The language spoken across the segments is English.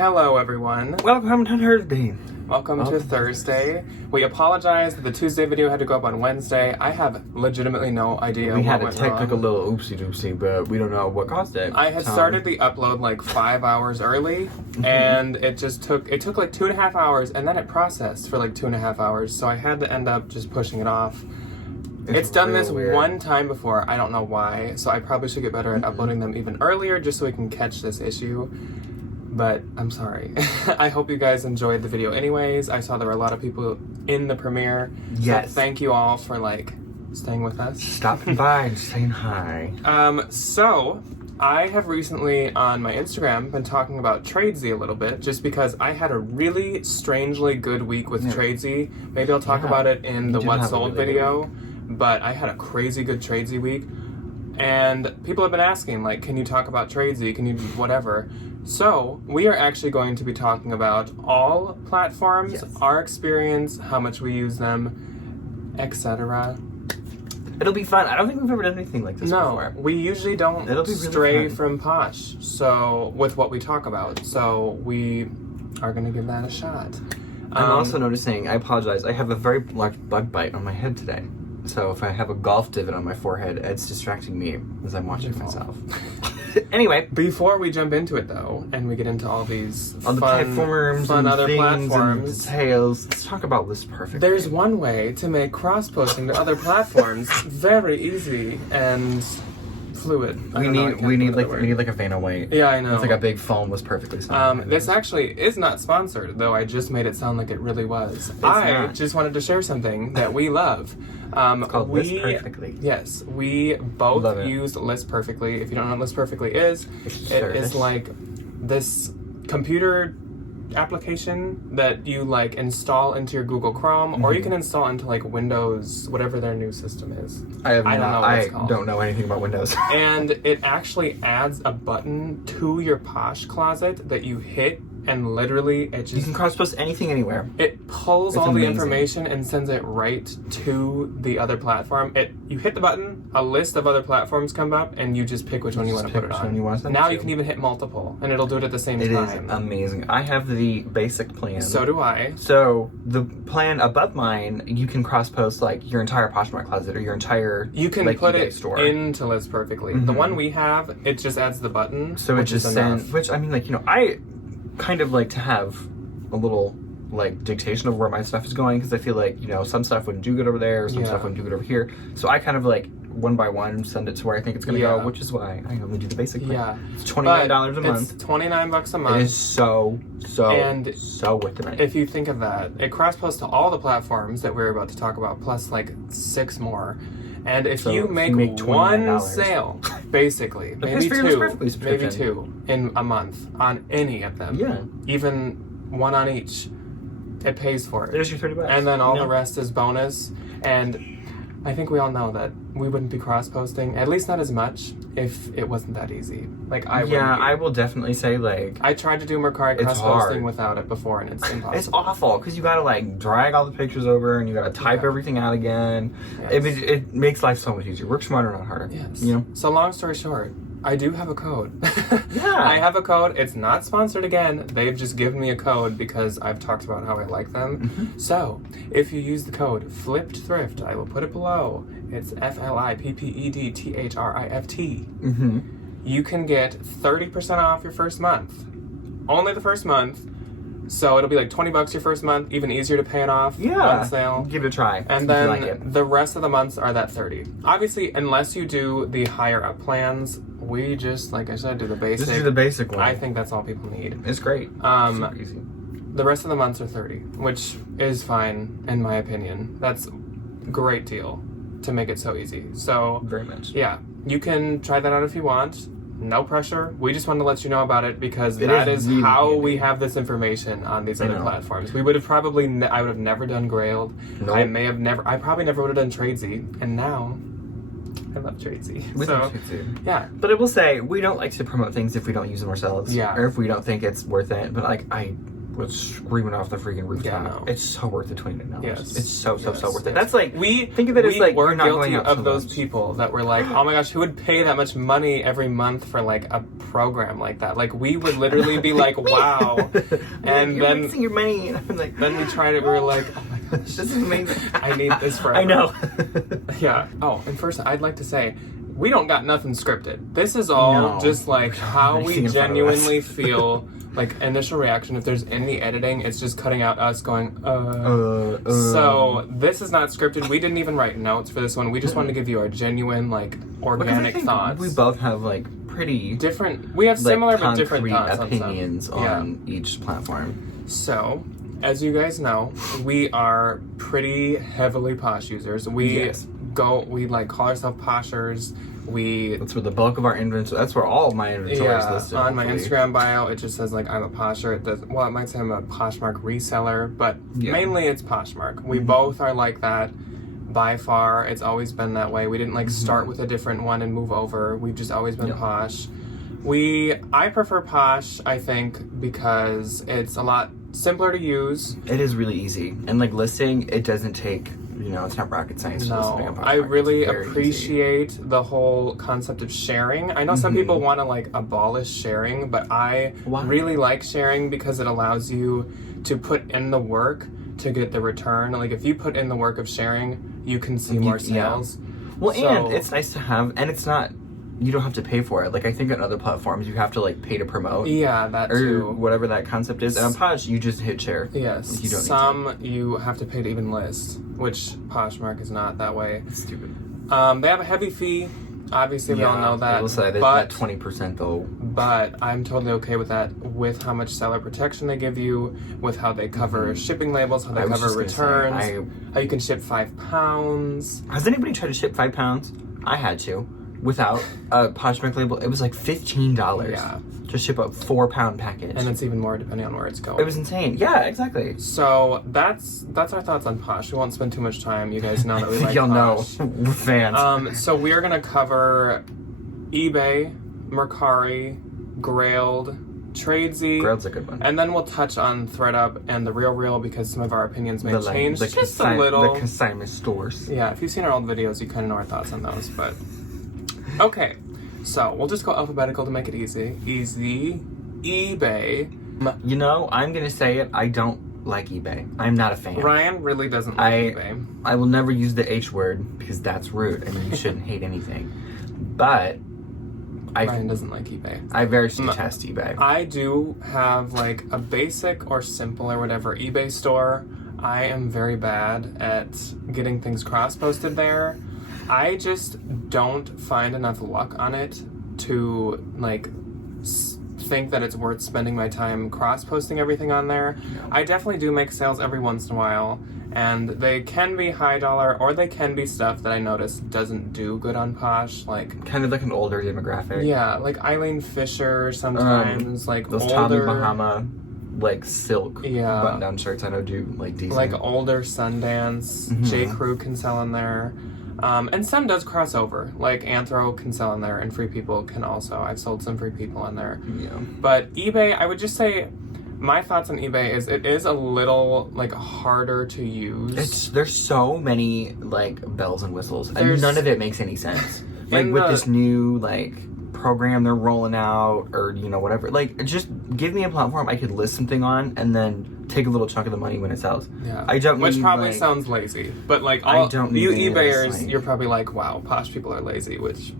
Hello, everyone. Welcome to Thursday. Welcome to Thursday. We apologize that the Tuesday video had to go up on Wednesday. I have legitimately no idea We what had a went technical wrong. little oopsie-doopsie, but we don't know what caused it. I had started the upload like 5 hours early, and it took like 2.5 hours, and then it processed for like 2.5 hours, so I had to end up just pushing it off. It's done this weird. one time before, I don't know why, so I probably should get better at uploading them even earlier just so we can catch this issue. But I'm sorry. I hope you guys enjoyed the video anyways. I saw there were a lot of people in the premiere. Yes. So thank you all for like staying with us. Stopping by and saying hi. So I have recently on my Instagram been talking about Tradesy a little bit just because I had a really strangely good week with Tradesy. Maybe I'll talk about it in the What Sold video. But I had a crazy good Tradesy week. And people have been asking, like, can you talk about Tradesy? Can you do whatever? So, we are actually going to be talking about all platforms, our experience, how much we use them, etc. It'll be fun. I don't think we've ever done anything like this before. We usually don't stray from Posh, so, with what we talk about. So, we are going to give that a shot. I'm also noticing, I apologize, I have a very large bug bite on my head today. So if I have a golf divot on my forehead, it's distracting me as I'm watching myself. Anyway. Before we jump into it, though, and we get into all these on the platforms fun and other things platforms, and details, let's talk about List Perfectly. There's one way to make cross-posting to other platforms very easy and fluid. We need like a Vanna White. Yeah, I know. It's like a big foam List Perfectly. This actually is not sponsored, though I just made it sound like it really was. I just wanted to share something that we love. Called List Perfectly. Yes, we both used List Perfectly. If you don't know what List Perfectly is, it is like this computer application that you like install into your Google Chrome, or you can install into like Windows, whatever their new system is. I don't know anything about Windows. And it actually adds a button to your Posh closet that you hit, and literally it just... You can cross-post anything anywhere. It pulls all the information and sends it right to the other platform. You hit the button, a list of other platforms come up, and you just pick which one you want to put it on. Now you can even hit multiple, and it'll do it at the same time. It is amazing. I have the basic plan. So do I. So the plan above mine, you can cross-post like your entire Poshmark closet or your entire You can like, put eBay it store. into List Perfectly. The one we have, it just adds the button. So it just sends, which I mean, like, you know, I kind of like to have a little like dictation of where my stuff is going, because I feel like, you know, some stuff wouldn't do good over there, or some stuff wouldn't do good over here. So I kind of like one by one send it to where I think it's going to go, which is why I only do the basic plan. Yeah, it's $29 a month. It's $29 a month. It is so worth it. If you think of that, it cross-posts to all the platforms that we're about to talk about, plus like 6 more. And if you make one sale, basically, maybe two in a month on any of them, even one on each, it pays for it. There's your $30. And then all the rest is bonus. And I think we all know that we wouldn't be cross-posting, at least not as much, if it wasn't that easy. Like, I will definitely say, like... I tried to do Mercari cross-posting without it before, and it's impossible. It's awful, because you gotta, like, drag all the pictures over, and you gotta type everything out again. Yes. It makes life so much easier. Work smarter, not harder. Yes. You know? So, long story short, I do have a code. I have a code. It's not sponsored again. They've just given me a code because I've talked about how I like them. So, if you use the code Flipped Thrift, I will put it below. It's FLIPPEDTHRIFT. You can get 30% off your first month. Only the first month. So it'll be like $20 your first month, even easier to pay it off. One sale. Give it a try. And then the rest of the months are that 30. Obviously, unless you do the higher up plans, we just, like I said, do the basic. Just do the basic one. I think that's all people need. It's great. Super easy. The rest of the months are 30, which is fine in my opinion. That's a great deal to make it so easy. So very much. Yeah, you can try that out if you want. No pressure. We just wanted to let you know about it because that is really how we have this information on these other platforms. We would have probably, I would have never done Grailed. Nope. I probably never would have done Tradesy. And now, I love Tradesy. We love Tradesy. Yeah. But I will say, we don't like to promote things if we don't use them ourselves. Yeah. Or if we don't think it's worth it. But like, was screaming off the freaking rooftop. Yeah, no. It's so worth the $29. Yes. It's so worth it. Yes. That's like, we think of it as like, we're you're not guilty going out of to those lunch. people that were like, oh my gosh, who would pay that much money every month for like a program like that? Like we would literally be like, wow. And you're then wasting your money. And I'm like, then we tried it, we were like, oh my gosh, this is amazing. I need this forever. I know. Yeah. Oh, and first I'd like to say, we don't got nothing scripted. This is all just like how we Anything in front of us. genuinely feel, like initial reaction. If there's any editing, it's just cutting out us going, So this is not scripted. We didn't even write notes for this one. We just wanted to give you our genuine, like, organic Because I think thoughts. we both have like pretty different. We have similar but different concrete thoughts opinions on some. on each platform. So, as you guys know, we are pretty heavily Posh users. We like call ourselves Poshers. That's where the bulk of our inventory. That's where all of my inventory is listed. On my Instagram bio, it just says like I'm a Posher. It does, well, it might say I'm a Poshmark reseller, but mainly it's Poshmark. We both are like that. By far, it's always been that way. We didn't like start with a different one and move over. We've just always been Posh. I prefer Posh, I think, because it's a lot simpler to use. It is really easy, and like listing, it doesn't take. It's not rocket science. No, I really appreciate the whole concept of sharing. I know some people want to like abolish sharing, but I really like sharing because it allows you to put in the work to get the return. Like if you put in the work of sharing, you can see more sales. Well, and it's nice to have, and it's not. You don't have to pay for it. Like I think on other platforms, you have to like pay to promote. Yeah, that or too. Whatever that concept is. And on Posh, you just hit share. Yes. Like, you don't some you have to pay to even list, which Poshmark is not that way. It's stupid. They have a heavy fee. Obviously, we all know that. I will say that 20% though. But I'm totally okay with that. With how much seller protection they give you, with how they cover shipping labels, how they cover returns, how you can ship 5 pounds. Has anybody tried to ship 5 pounds? I had to. Without a Poshmark label, it was like $15 to ship a 4-pound package, and it's even more depending on where it's going. It was insane. Yeah, exactly. So that's our thoughts on Posh. We won't spend too much time. You guys know that we like Y'all Posh. know, we're fans. So we're gonna cover eBay, Mercari, Grailed, Tradesy. Grailed's a good one. And then we'll touch on ThreadUp and the RealReal because some of our opinions may change just a little. The consignment stores. Yeah, if you've seen our old videos, you kind of know our thoughts on those, but. Okay, so we'll just go alphabetical to make it easy. eBay. I'm gonna say it. I don't like eBay. I'm not a fan. Ryan really doesn't like eBay. I will never use the H word because that's rude and you shouldn't hate anything. But Ryan doesn't like eBay. I very detest eBay. I do have like a basic or simple or whatever eBay store. I am very bad at getting things cross-posted there. I just don't find enough luck on it to like think that it's worth spending my time cross-posting everything on there. No. I definitely do make sales every once in a while, and they can be high dollar or they can be stuff that I notice doesn't do good on Posh, like kind of like an older demographic. Yeah, like Eileen Fisher sometimes, like those older Tommy Bahama like silk yeah, button-down shirts. I know do like decent. Like older Sundance, J. Crew can sell in there. And some does cross over, like Anthro can sell in there, and Free People can also. I've sold some Free People in there. Yeah. But eBay, I would just say, my thoughts on eBay is it is a little like harder to use. There's so many like bells and whistles, and none of it makes any sense. Like with this new like program they're rolling out, or whatever. Like just give me a platform I could list something on, and then take a little chunk of the money when it sells. Yeah, I don't. Which probably sounds lazy, but like all you eBayers, you're probably like, wow, Posh people are lazy, which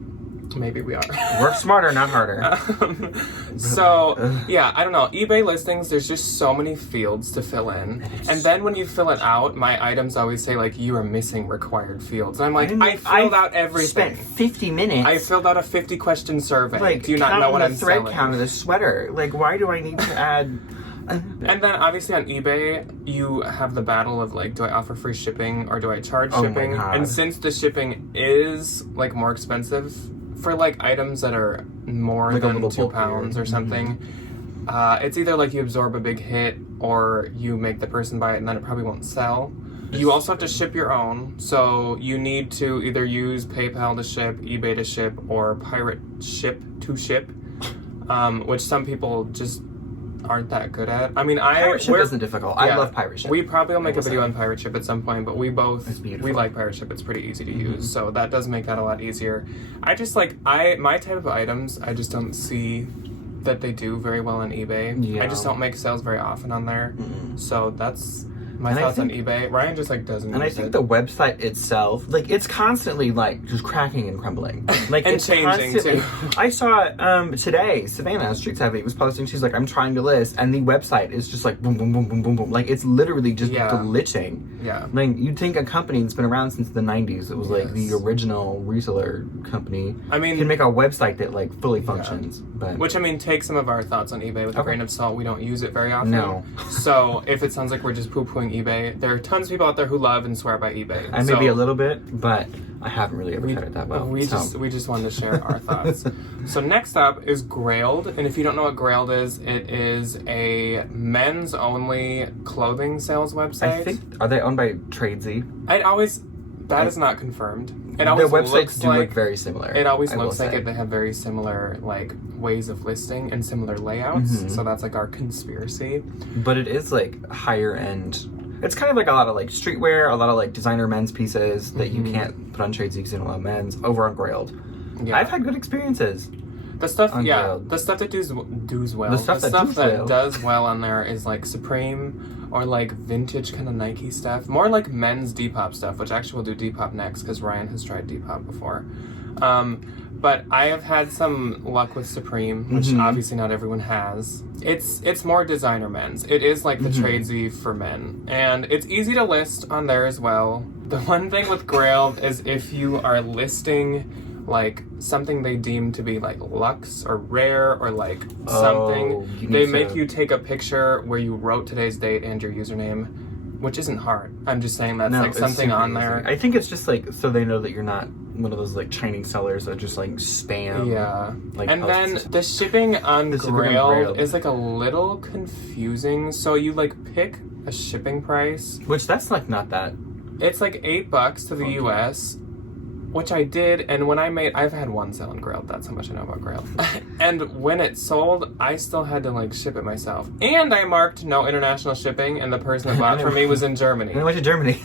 maybe we are. Work smarter, not harder. Yeah, I don't know. eBay listings, there's just so many fields to fill in, and then when you fill it out, my items always say like you are missing required fields, and I'm like, I filled out everything. Spent 50 minutes. I filled out a 50-question survey. Like, do you not know what I'm selling? Thread count of this sweater. Like, why do I need to add? And then obviously on eBay, you have the battle of like, do I offer free shipping or do I charge shipping? And since the shipping is like more expensive for like items that are more like than 2 pounds or something, it's either like you absorb a big hit or you make the person buy it and then it probably won't sell. You also have to ship your own, so you need to either use PayPal to ship, eBay to ship, or pirate ship to ship, which some people just aren't that good at. I mean, Pirate ship isn't difficult. I love pirate ship. We probably will make a video on pirate ship at some point, but we beautiful. like pirate ship. It's pretty easy to use, so that does make that a lot easier. I just like my type of items. I just don't see that they do very well on eBay. Yeah. I just don't make sales very often on there, so that's my And thoughts on eBay. Ryan just like doesn't. And I use think it. the website itself, like, it's constantly like just cracking and crumbling, like And it's changing, constantly. too. I saw today Savannah Street Savvy was posting. She's like, I'm trying to list, and the website is just like boom, boom, boom, boom, boom, boom. Like it's literally just glitching. Yeah. Like you'd think a company that's been around since the '90s, it was like the Yes. original reseller company. I mean, can make a website that like fully functions. But which I mean, take some of our thoughts on eBay with a grain of salt. We don't use it very often. No. So if it sounds like we're just poo-pooing eBay, there are tons of people out there who love and swear by eBay. I maybe a little bit, but I haven't really ever tried it that well. We just wanted to share our thoughts. So next up is Grailed, and if you don't know what Grailed is, it is a men's only clothing sales website. I think, are they owned by Tradesy? That is not confirmed. It The always websites looks do like look very similar. it always I will looks like say. it. They have very similar like ways of listing and similar layouts. Mm-hmm. So that's like our conspiracy. But it is like higher end. It's kind of like a lot of like streetwear, a lot of like designer men's pieces that you can't put on Tradesy because you don't have men's over on Grailed. Yeah. I've had good experiences. The stuff, on Grailed. the stuff that does well. The stuff that does well. does well on there is like Supreme or like vintage kind of Nike stuff. More like men's Depop stuff, which actually we'll do Depop next because Ryan has tried Depop before. But I have had some luck with Supreme, which obviously not everyone has. It's more designer men's. It is like the Tradesy for men, and it's easy to list on there as well. The one thing with Grailed is if you are listing like something they deem to be like luxe or rare or like something, they make you take a picture where you wrote today's date and your username, which isn't hard. I'm just saying that's like it's something super on easy. there. I think it's just like so they know that you're not one of those like Chinese sellers that just like spam. Yeah. Like, and then posts. the shipping on shipping on Grailed Grailed. is like a little confusing. So you like pick a shipping price. Which that's like not that. It's like $8 to the US, which I did, and when I've had one sale on Grailed, that's how much I know about Grailed. And when it sold, I still had to like ship it myself. And I marked no international shipping, and the person that bought for me was in Germany. And I went to Germany.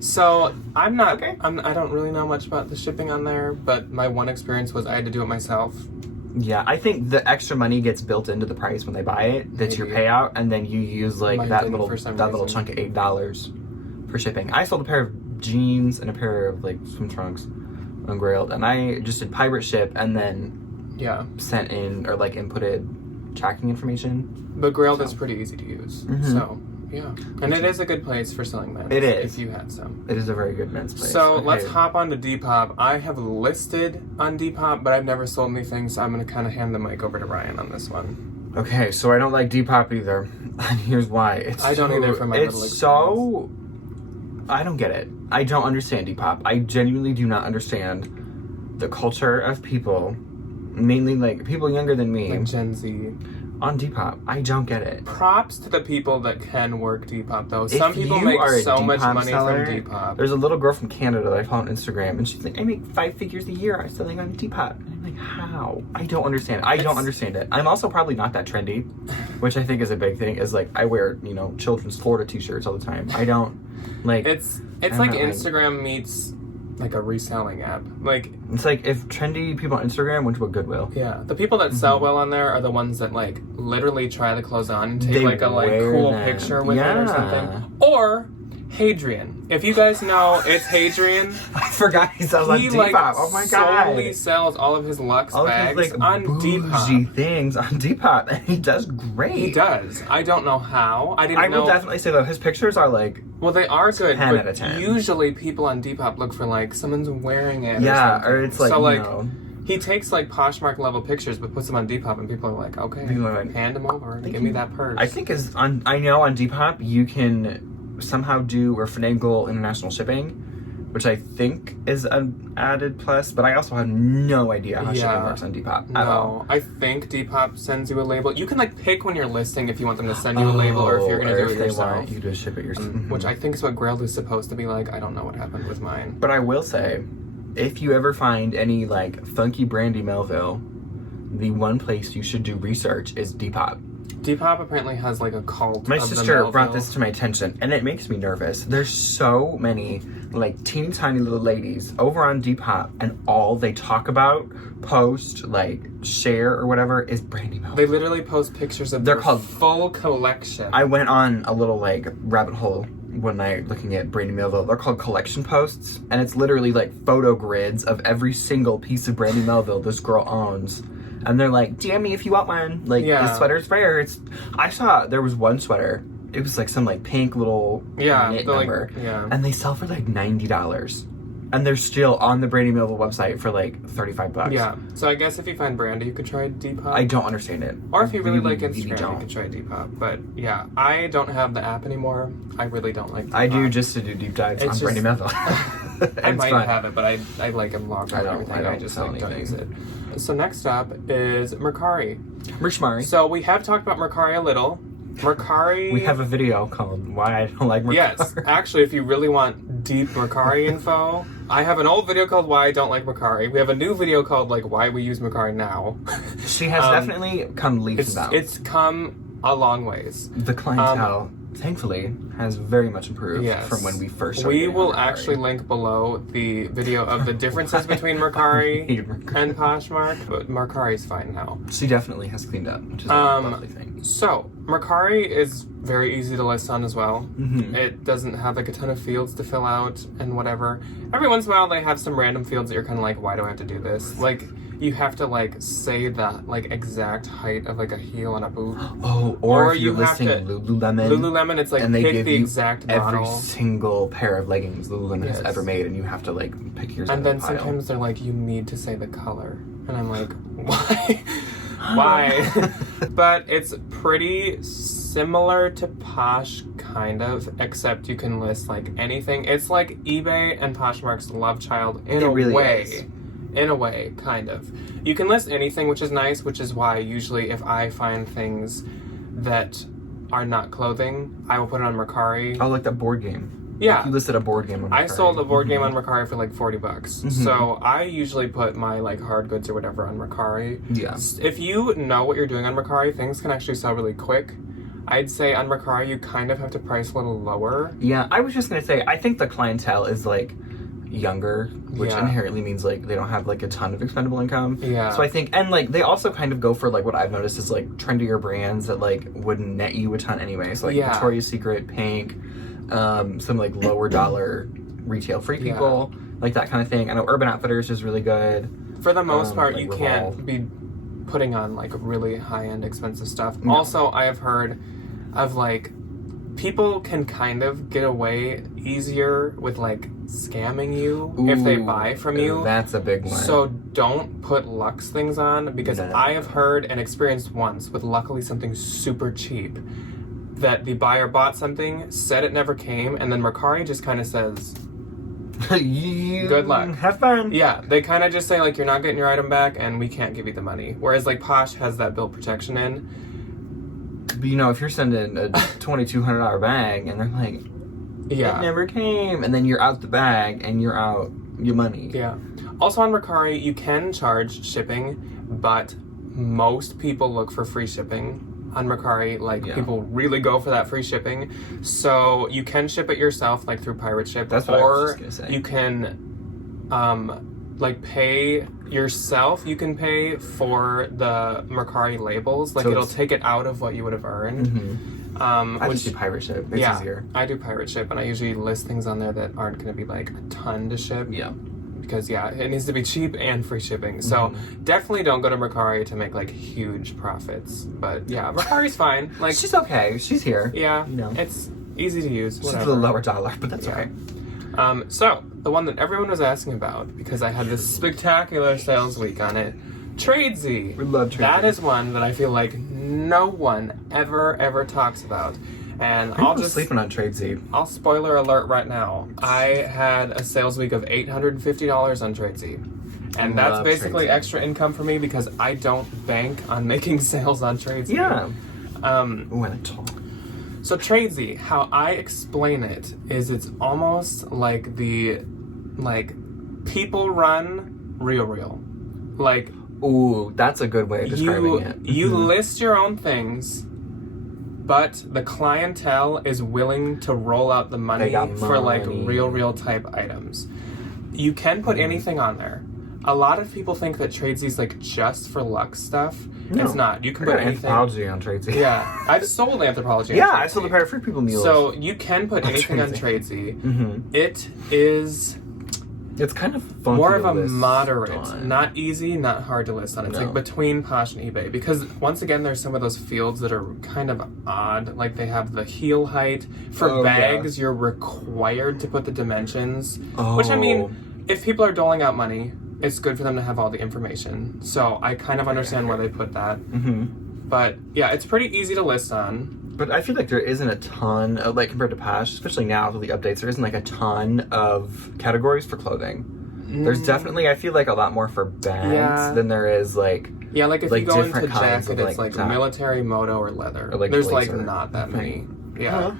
So I'm not, Okay. I don't really know much about the shipping on there, but my one experience was I had to do it myself. Yeah, I think the extra money gets built into the price when they buy it. That's your Maybe. payout, and then you use like Mine that didn't little for some little reason. chunk of $8 for shipping. I sold a pair of jeans and a pair of like swim trunks on Grailed, and I just did pirate ship and then Yeah. sent in or like inputted tracking information. But Grailed is pretty easy to use. Mhm. So, yeah. And it is a good place for selling men's. It is. If you had some. It is a very good men's place. So Okay. let's hop on to Depop. I have listed on Depop, but I've never sold anything, so I'm going to kind of hand the mic over to Ryan on this one. Okay, so I don't like Depop either, and here's why. I don't either from my it's little so. I don't get it. I don't understand Depop. I genuinely do not understand the culture of people, mainly like people younger than me, Like Gen Z. on Depop. I don't get it. Props to the people that can work Depop, though. If Some people you make are a so much Depop money seller, from Depop. There's a little girl from Canada that I follow on Instagram, and she's like, I make 5 figures a year. I'm selling on Depop. And I'm like, how? I don't understand. I don't understand it. I'm also probably not that trendy, which I think is a big thing. Is like I wear children's Florida t-shirts all the time. I don't like. It's I'm like not like- Instagram meets like a reselling app. Like, It's like if trendy people on Instagram went to a Goodwill. yeah, the people that sell well on there are the ones that like literally try the clothes on and take They like a like wear cool them. picture with it or Yeah. something. Or Hadrian. If you guys know, it's Hadrian. I forgot he sells on He Depop. like Oh my god. solely sells all of his Lux All of bags his like on bougie Depop. things on Depop, and he does great. He does. I don't know how. I didn't I know. will definitely say though, his pictures are like Well, they are good, 10 but out of 10. usually people on Depop look for like someone's wearing it. yeah, or, or it's like so like know. he takes like Poshmark level pictures, but puts them on Depop, and people are like, okay, People are like, hand them over, give me that purse. I think I know on Depop you can somehow do or finagle international shipping, which I think is an added plus, but I also have no idea how shipping works on Depop at all. No, I think Depop sends you a label. You can like pick when you're listing if you want them to send you a label or if you're going to do it they yourself. want you to ship it yourself. Which I think is what Grailed is supposed to be like. I don't know what happened with mine. But I will say, if you ever find any like funky brandy Melville, the one place you should do research is Depop. Depop apparently has like a cult. My of the sister brought Melville. this to my attention, and it makes me nervous. There's so many, like, teeny tiny little ladies over on Depop, and all they talk about, post, like, share or whatever, is Brandy Melville. They literally post pictures of They're their called- full collection. I went on a little, like, rabbit hole one night looking at Brandy Melville. They're called collection posts, and it's literally, like, photo grids of every single piece of Brandy Melville this girl owns. And they're like, DM me if you want one. Like, this sweater's rare. I saw there was one sweater. It was like some like pink little knit number. And they sell for like $90. And they're still on the Brandy Melville website for like $35. Yeah. So I guess if you find Brandy, you could try Depop. I don't understand it. Or if you really like Instagram, don't. you could try Depop. But yeah, I don't have the app anymore. I really don't like Depop. I do just to do deep dives on Brandy Melville. I might have it, but I like them longer and everything. I just like don't use it. So next up is Mercari. Mercari. So we have talked about Mercari a little. Mercari. We have a video called Why I Don't Like Mercari. Yes, actually, if you really want deep Mercari info, I have an old video called Why I Don't Like Mercari. We have a new video called like Why We Use Mercari Now. She has definitely come leaps and bounds. It's come a long ways. The clientele, thankfully, has very much improved from when we first started. We will actually link below the video of the differences between Mercari and Poshmark, but Mercari's fine now. She definitely has cleaned up, which is a lovely thing. So, Mercari is very easy to list on as well. Mm-hmm. It doesn't have like a ton of fields to fill out and whatever. Every once in a while they have some random fields that you're kind of like, why do I have to do this? Like, you have to like say the like exact height of like a heel on a boot. Oh, or if you're you have listing to, Lululemon, it's like and they pick give the you exact model. every single pair of leggings Lululemon has ever made, and you have to like pick yours. And then pile. sometimes they're like, you need to say the color, and I'm like, why? Why? But it's pretty similar to Posh, kind of, except you can list like anything. It's like eBay and Poshmark's love child in a way. In a way, kind of. You can list anything, which is nice, which is why usually if I find things that are not clothing, I will put it on Mercari. Oh, like that board game. Yeah. Like you listed a board game on Mercari. I sold a board game on Mercari for like $40. So I usually put my like hard goods or whatever on Mercari. Yeah. If you know what you're doing on Mercari, things can actually sell really quick. I'd say on Mercari you kind of have to price a little lower. Yeah, I was just gonna say, I think the clientele is like younger, which inherently means like they don't have like a ton of expendable income. Yeah. So I think, and like they also kind of go for like what I've noticed is like trendier brands that like wouldn't net you a ton anyway. So like Victoria's Secret, Pink, some like lower dollar retail free people, like that kind of thing. I know Urban Outfitters is really good. For the most part, like you Revolve. can't be putting on like really high-end expensive stuff. No. Also, I have heard of like people can kind of get away easier with like scamming you if they buy from you. That's a big one. So don't put Lux things on, because I have heard and experienced once with luckily something super cheap that the buyer bought something, said it never came, and then Mercari just kind of says, good luck. Have fun. Yeah, they kind of just say like, you're not getting your item back and we can't give you the money. Whereas like Posh has that bill protection in. But you know, if you're sending a $2,200 bag and they're like, it never came, and then you're out the bag and you're out your money. Yeah. Also on Mercari, you can charge shipping, but most people look for free shipping on Mercari. Like people really go for that free shipping. So you can ship it yourself, like through Pirate Ship. That's what I was just gonna say. You can like pay yourself. You can pay for the Mercari labels. Like, so it'll take it out of what you would have earned. I just do Pirate Ship. It's easier. I do Pirate Ship, and I usually list things on there that aren't going to be like a ton to ship. Yeah. Because it needs to be cheap and free shipping. So definitely don't go to Mercari to make like huge profits. But yeah, Mercari's fine. Like, she's okay. She's here. Yeah. You know, it's easy to use. She's a little lower dollar, but that's okay. So the one that everyone was asking about, because I had this spectacular sales week on it, Tradesy. We love Tradesy. That is one that I feel like no one ever talks about. And I'll just sleeping on Tradesy. I'll spoiler alert right now. I had a sales week of $850 on Tradesy. And that's basically extra income for me because I don't bank on making sales on Tradesy. Yeah. When I talk. So Tradesy, how I explain it is it's almost like people run Real. Like, ooh, that's a good way of describing it. You list your own things, but the clientele is willing to roll out the money for like real type items. You can put anything on there. A lot of people think that Tradesy's like just for luck stuff. No, it's not. You can put anything. Anthropology on Tradesy. Yeah, I've sold Anthropology. Yeah, I sold the Parrot Free People meals. So you can put anything on Tradesy. Mm-hmm. It is. It's kind of funky more of a moderate, not easy, not hard to list on. It's like between Posh and eBay, because once again, there's some of those fields that are kind of odd. Like they have the heel height for bags. You're required to put the dimensions, which I mean, if people are doling out money, it's good for them to have all the information. So I kind of understand why they put that. Mm-hmm. But yeah, it's pretty easy to list on. But I feel like there isn't a ton of, like, compared to Posh, especially now with the updates, there isn't like a ton of categories for clothing. There's definitely, I feel like, a lot more for bags than there is like. Yeah, like if you go into jacket, it's like military, moto, or leather. Or like there's blazer. Like not that many. Yeah.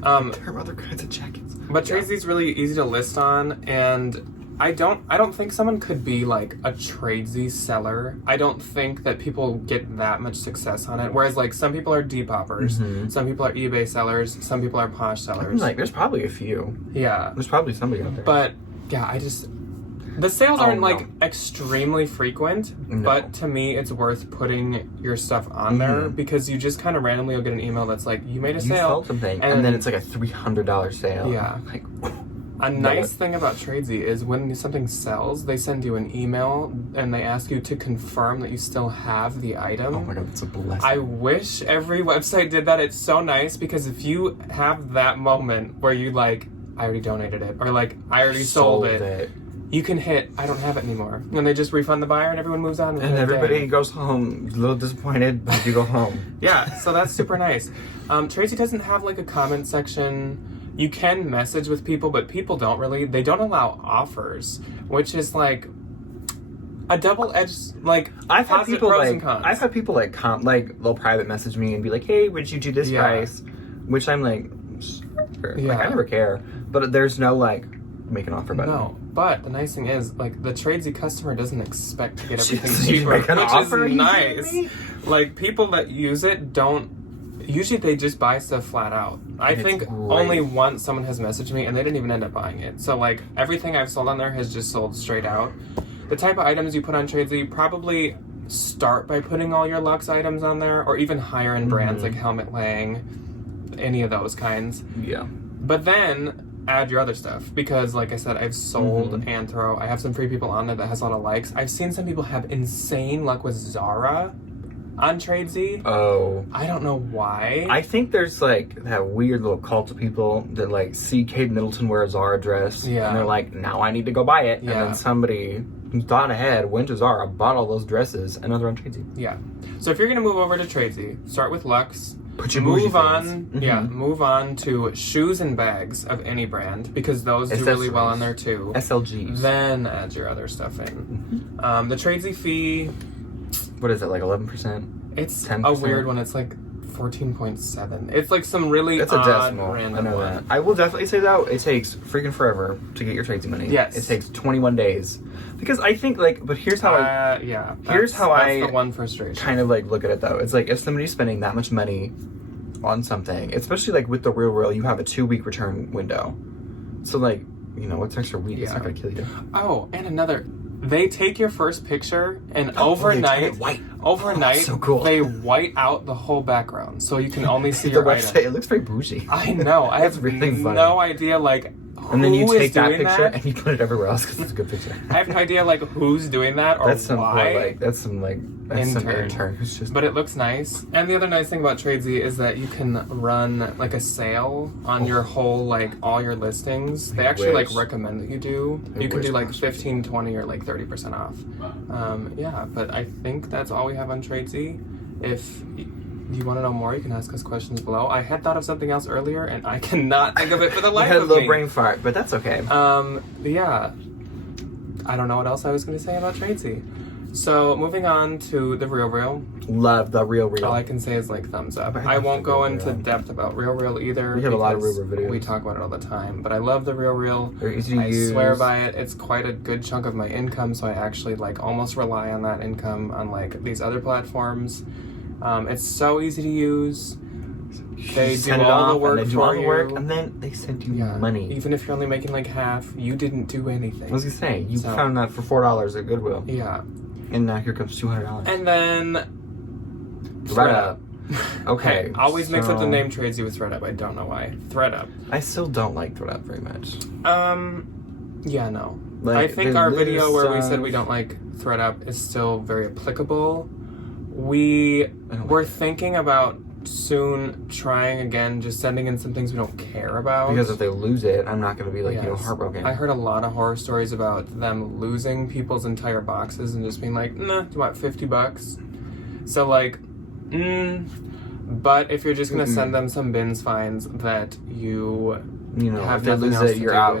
There are other kinds of jackets. But Tradesy's really easy to list on, and I don't think someone could be like a Tradesy seller. I don't think that people get that much success on it. Whereas like some people are Depoppers, some people are eBay sellers, some people are Posh sellers. I mean, like there's probably a few. Yeah. There's probably somebody out there. But yeah, the sales aren't like extremely frequent, but to me it's worth putting your stuff on there because you just kind of randomly will get an email that's like, you made a sale. You sold something, and then it's like a $300 sale. Yeah. Like, a nice thing about Tradesy is when something sells, they send you an email and they ask you to confirm that you still have the item. Oh my god, that's a blessing. I wish every website did that. It's so nice because if you have that moment where you like, I already donated it, or like, I already sold it, you can hit, I don't have it anymore. And they just refund the buyer and everyone moves on. And everybody goes home a little disappointed, but you go home. Yeah, so that's super nice. Tradesy doesn't have like a comment section. You can message with people, but people they don't allow offers, which is like a double-edged, like, I've had people pros like, and cons. I've had people like, they'll private message me and be like, hey, would you do this price? Which I'm like, sure. Like, I never care. But there's no, like, make an offer button. No, but the nice thing is, like, the Tradesy customer doesn't expect to get everything cheaper, which is nice. Like, people that use it usually they just buy stuff flat out. I think only once someone has messaged me and they didn't even end up buying it. So like everything I've sold on there has just sold straight out. The type of items you put on Tradesy, probably start by putting all your luxe items on there, or even higher end brands like Helmut Lang, any of those kinds. Yeah. But then add your other stuff, because like I said, I've sold Anthro. I have some free people on there that has a lot of likes. I've seen some people have insane luck with Zara on Tradesy. Oh. I don't know why. I think there's like that weird little cult of people that like see Kate Middleton wear a Zara dress and they're like, now I need to go buy it. And then somebody who's thought ahead, went to Zara, bought all those dresses, and now they're on Tradesy. Yeah. So if you're going to move over to Tradesy, start with Luxe. Put your move on. Move on to shoes and bags of any brand, because those do really well on there too. SLGs. Then add your other stuff in. The Tradesy fee, what is it, like 11%? It's 10%? A weird one. It's like 14.7. It's like some really odd, decimal. Random one. That. I will definitely say though, it takes freaking forever to get your Tradesy money. Yes. It takes 21 days. Because I think like, but here's how that's the one frustration. Kind of like look at it though. It's like if somebody's spending that much money on something, especially like with the Real, you have a 2-week return window. So like, you know, what's an extra week? It's not gonna kill you. Oh, and another. They take your first picture and overnight, so cool. They white out the whole background, so you can only see the your website. item. It looks very bougie. I know. I have really no idea, like, and then you take that picture that? and you put it everywhere else because it's a good picture. I have no idea, like, who's doing that or why. That's some intern who's just. But it looks nice. And the other nice thing about Tradesy is that you can run like a sale on your whole, like, all your listings. They actually like recommend that you do. You can do like 15, 20, or like 30% off. But I think that's all we have on Tradesy. If you want to know more, you can ask us questions below. I had thought of something else earlier, and I cannot think of it for the life of me. I had a little brain fart, but that's okay. Yeah. I don't know what else I was going to say about Tradesy. So, moving on to the Real. Love the Real. All I can say is, like, thumbs up. I won't go into depth about Real either. We have a lot of Real videos. We talk about it all the time. But I love the Real. They're easy to use. I swear by it. It's quite a good chunk of my income, so I actually, like, almost rely on that income on, like, these other platforms. It's so easy to use. They do send it all off the work and they do for all the work, you. and then they send you Yeah. money. Even if you're only making like half, you didn't do anything. I was gonna say, you So- found that for $4 at Goodwill. Yeah. And now here comes $200. And then ThredUp. Okay. Always mix up the so- name Tradesy with ThredUp. I don't know why. ThredUp. I still don't like ThredUp very much. Yeah, no. Like, I think the our list video where we said of- we don't like ThredUp is still very applicable. We were thinking about soon trying again, just sending in some things we don't care about. Because if they lose it, I'm not gonna be like, Yes. heartbroken. I heard a lot of horror stories about them losing people's entire boxes and just being like, nah, you want $50? So like, but if you're just gonna send them some bins fines that you have if they nothing lose else it, to you're do out,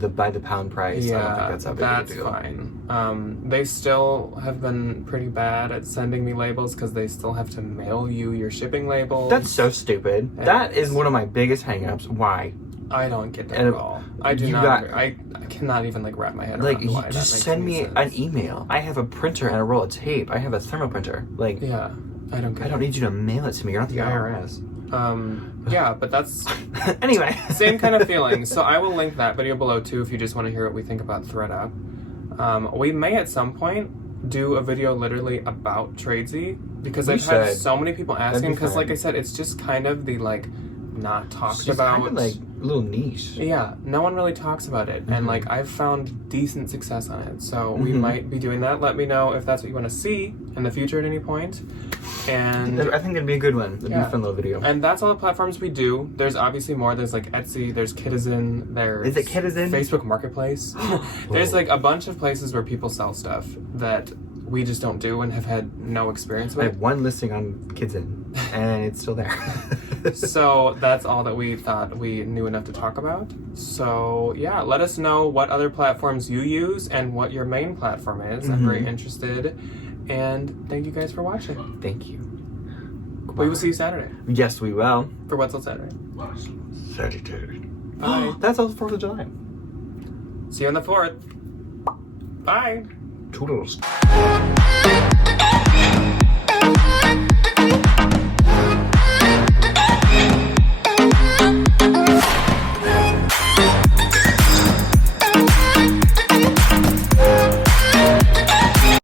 with. by the pound price. I don't think that's how big that's a deal. fine. They still have been pretty bad at sending me labels because they still have to mail you your shipping labels. That's so stupid. And That is one of my biggest hangups. Why? I don't get that And at all. I do you not. got- I cannot even like wrap my head Like, around why that just makes send any me sense. an email. I have a printer and a roll of tape. I have a thermal printer. Like, Yeah, I don't get I don't need you to mail it to me. You're not the No. IRS. Yeah, but that's Anyway. same kind of feeling. So I will link that video below too if you just want to hear what we think about ThredUp. We may at some point do a video literally about Tradesy because We I've had should. so many people That'd asking be because fun. like I said, it's just kind of the like not talked It's about. kind of like a little niche. Yeah, no one really talks about it, and like I've found decent success on it. So we might be doing that. Let me know if that's what you want to see in the future at any point. And I think that'd be a good one. That'd be a fun little video. and that's all the platforms we do. There's obviously more. There's like Etsy, there's Kitizen, there's Is it Kitizen? Facebook Marketplace. There's like a bunch of places where people sell stuff that we just don't do and have had no experience I with. have one listing on Kidzen, and it's still there. So that's all that we thought we knew enough to talk about. So yeah, let us know what other platforms you use and what your main platform is. I'm very interested. And thank you guys for watching. Thank you. We will see you Saturday Yes, we will. for What's on Saturday. Saturday. Bye. That's all the 4th of July. See you on the 4th. Bye. Toodles.